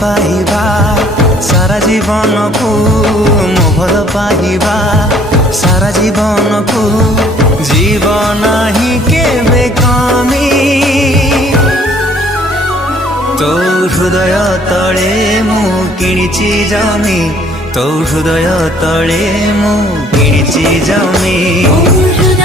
पाइबा सारा जीवन को मो भल पाइबा सारा जीवन को जीवन ही केबे कमी तो हृदय तले मु किणिची जमी तो हृदय तले मु किणिची जमी